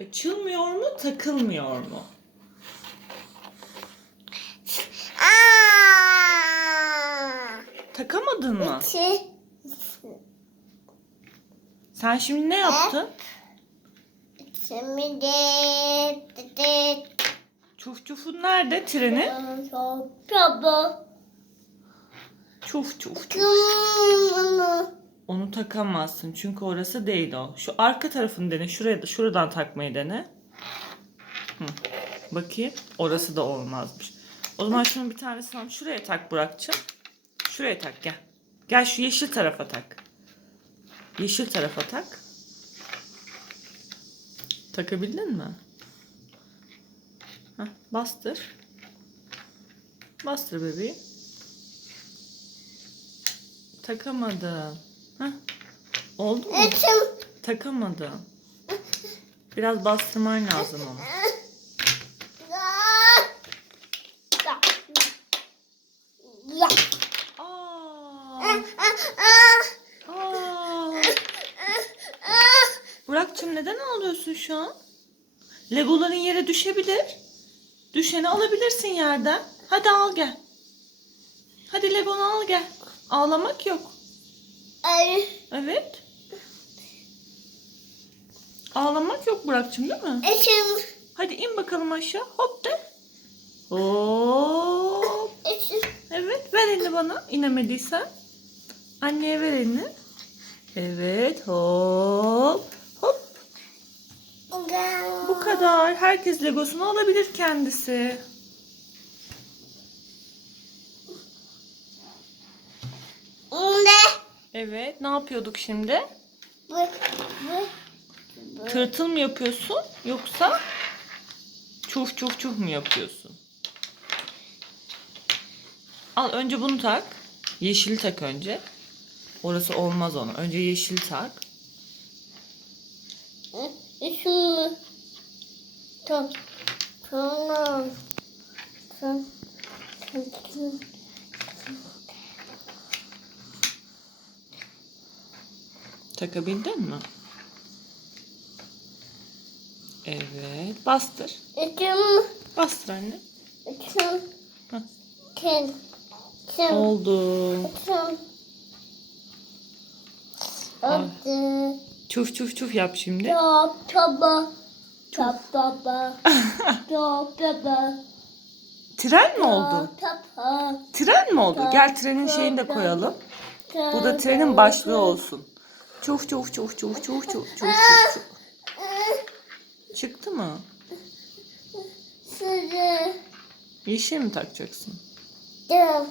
Açılmıyor mu, takılmıyor mu? Aa. Takamadın mı? İçi. Sen şimdi ne yaptın? İçimi de. de- de- Çuf çufun nerede? Treni? Çuf çuf çuf. Onu takamazsın çünkü orası değil o. Şu arka tarafını dene. Şuraya da şuradan takmayı dene. Hı. Bakayım. Orası da olmazmış. O zaman şunun bir tanesini al. Şuraya tak Burak'cığım. Şuraya tak gel. Gel şu yeşil tarafa tak. Yeşil tarafa tak. Takabildin mi? Heh, bastır. Bastır bebeğim. Takamadım. Heh. Oldu mu? İçim. Takamadım. Biraz bastırman lazım onu. Aa. Burak'cığım neden ağlıyorsun şu an? Legoların yere düşebilir. Düşeni alabilirsin yerden. Hadi al gel. Hadi Legonu al gel. Ağlamak yok. Ay. Evet. Ağlamak yok Burak'cığım değil mi? İçim. Hadi in bakalım aşağı. Hop de. Hop. İçim. Evet ver elini bana inemediysen. Anneye ver elini. Evet hop. Hop. Bu kadar. Herkes legosunu alabilir kendisi. Ne? Evet ne yapıyorduk şimdi? Bu. Bu. Tırtıl mı yapıyorsun yoksa çuf çuf çuf mu yapıyorsun? Al önce bunu tak. Yeşili tak önce. Orası olmaz onu. Önce yeşil tak. İçim. Tamam. Tamam. Tamam. Takabildin mi? Evet. Bastır. İçim. Bastır anne. İçim. Heh. Kim? Kim? Oldu. İçim. Oldu. Çuf çuf çuf yap şimdi. Top baba. Top baba. Top baba. Tren mi oldu? Tren mi oldu? Gel trenin şeyini de koyalım. Bu da trenin başlığı olsun. Çuf çuf çuf çuf çuf çuf çuf çuf. Çıktı mı? Sarı. Yeşil mi takacaksın? Dur.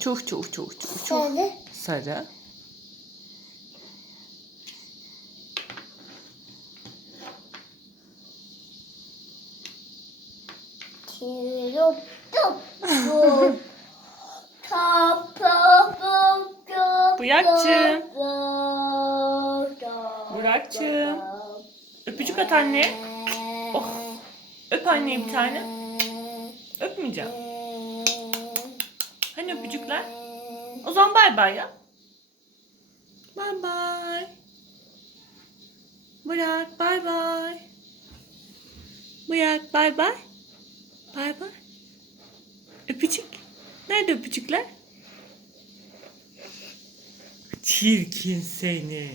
Çuf çuf çuf çuf çuf. Sarı. Sarı. Çirup tup tup. top. Bıyakçı. Burak'cığım. Öpücük at anne. Oh. Öp anneyi bir tane. Öpmeyeceğim. Hani öpücükler? O zaman bay bay ya. Bay bay. Bırak bay bay. Bırak bay bay. Bay bay. Öpücük. Nerede öpücükler? Çirkin seni.